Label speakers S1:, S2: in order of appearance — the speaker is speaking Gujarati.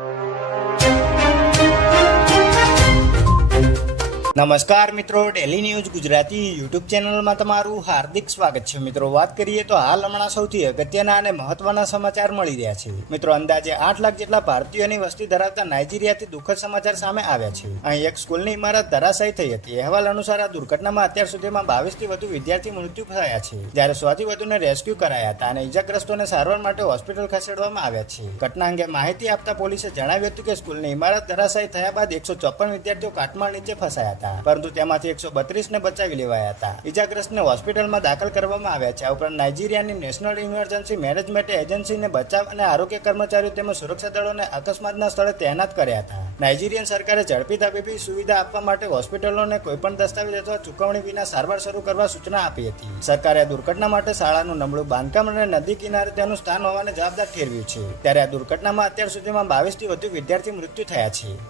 S1: you. નમસ્કાર મિત્રો ડેલી ન્યૂઝ ગુજરાતી યુટ્યુબ ચેનલમાં તમારું હાર્દિક સ્વાગત છે. મિત્રો, વાત કરીએ તો હાલ હમણાં સૌથી અગત્યના અને મહત્વના સમાચાર મળી રહ્યા છે. મિત્રો, અંદાજે આઠ લાખ જેટલા ભારતીયોની વસ્તી ધરાવતા નાઇજીરિયાથી દુઃખદ સમાચાર સામે આવ્યા છે. અહીં એક સ્કૂલની ઇમારત ધરાશાયી થઈ હતી. અહેવાલ અનુસાર આ દુર્ઘટનામાં અત્યાર સુધીમાં બાવીસથી વધુ વિદ્યાર્થી મૃત્યુ થયા છે. જ્યારે સોથી વધુને રેસ્ક્યુ કરાયા હતા અને ઇજાગ્રસ્તોને સારવાર માટે હોસ્પિટલ ખસેડવામાં આવ્યા છે. ઘટના અંગે માહિતી આપતા પોલીસે જણાવ્યું હતું કે સ્કૂલની ઇમારત ધરાશાયી થયા બાદ એકસો ચોપન વિદ્યાર્થીઓ કાટમાળ નીચે ફસાયા હતા. પરંતુ તેમાંથી એકસો બત્રીસને બચાવી લેવાયા હતા. ઇજાગ્રસ્તને હોસ્પિટલમાં દાખલ કરવામાં આવ્યા છે. ઉપરાંત નાઇજીરિયાની નેશનલ ઇમરજન્સી મેનેજમેન્ટ એજન્સીને બચાવ અને આરોગ્ય કર્મચારીઓ તેમજ સુરક્ષા દળોને અકસ્માતના સ્થળે તૈનાત કર્યા હતા. નાઇજીરિયન સરકારે ઝડપી તબીબી સુવિધા આપવા માટે હોસ્પિટલોને કોઈપણ દસ્તાવેજ અથવા ચૂકવણી વિના સારવાર શરૂ કરવા સૂચના આપી હતી. સરકારે આ દુર્ઘટના માટે શાળાનું નબળું બાંધકામ અને નદી કિનારે તેનું સ્થાન હોવાને જવાબદાર ઠેરવ્યું છે. ત્યારે આ દુર્ઘટનામાં અત્યાર સુધીમાં બાવીસથી
S2: વધુ વિદ્યાર્થી મૃત્યુ થયા છે.